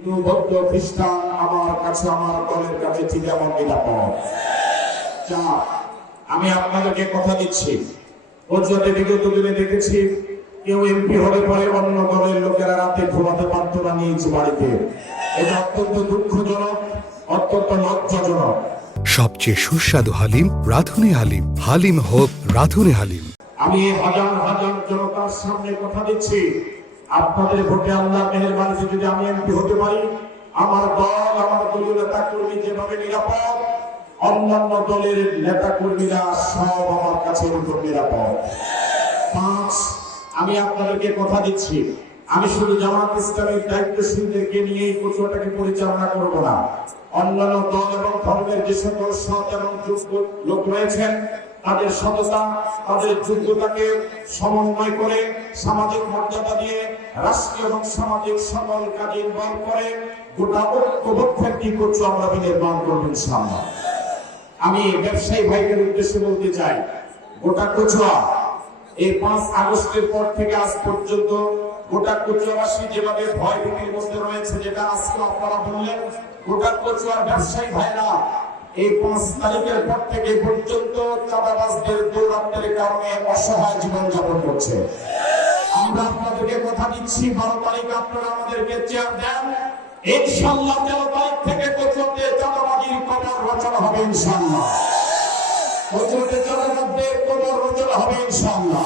হিন্দু বৌদ্ধ খ্রিস্টান আমার কাছে, আমার দলের কাছে ঠিক এমন নিরাপদ। আমি আপনাদেরকে কথা দিচ্ছি, গুজরাটে বিগত দিনে দেখেছি কেউ এমপি হলে পরে অন্য দলের লোকেরা রাতে ঘুমাতে পারত না নিজ বাড়িতে। এটা অত্যন্ত দুঃখজনক, অত্যন্ত লজ্জাজনক। সবচেয়ে সুস্বাদু হালিম রাঁধুনি হালিম। হালিম হোক রাঁধুনি হালিম। আমি হাজার হাজার জনতার সামনে কথা দিচ্ছি, আপনাদের ভোটে আল্লাহ মেহেরবানিতে যদি আমি এমপি হতে পারি, আমার দল, আমার দলীয় নেতা কর্মী যেভাবে নিরাপদ, অন্যান্য দলের নেতা কর্মীরা সব আমার কাছে এরকম নিরাপদ। 5, আমি আপনাদেরকে কথা দিচ্ছি, আমি শুধু জামাত ইসলামের দায়িত্বশীলদেরকে নিয়ে এই কচুয়াটাকে পরিচালনা করব না। অন্যান্য দল এবং ধর্মের যে সকল সৎ এবং যোগ্য লোক রয়েছেন, তাদের সততা, তাদের যোগ্যতাকে সমন্বয় করে সামাজিক মর্যাদা দিয়ে রাষ্ট্রীয় এবং সামাজিক সকল কাজে ইনভলভ করে গোটা ঐক্যবদ্ধ একটি কচুয়া আমরা নির্মাণ করব ইনশাআল্লাহ। আমি ব্যবসায়ী ভাইদের উদ্দেশ্যে বলতে চাই, গোটা কচুয়া এই 5 আগস্টের পর থেকে আজ পর্যন্ত গোটা কচুয়াবাসী যেভাবে ভয় ভীতির মধ্যে রয়েছে, যেটা আজকে আপনারা বললেন, গোটা কচুয়ার ব্যবসায়ী ভাইরা এই 5 তারিখের পর থেকে পর্যন্ত চাঁদাবাজদের দৌরাত্মের কারণে অসহায় জীবনযাপন করছে। আমরা আপনাদেরকে কথা দিচ্ছি, 12 তারিখ আপনারা আমাদেরকে চেয়ার দেন, ইনশাআল্লাহ 13 তারিখ থেকে কচুয়াতে চাঁদাবাজির কবর রচনা হবে ইনশাআল্লাহ। কচুয়াতে চাঁদাবাজদের কবর রচনা হবে ইনশাআল্লাহ।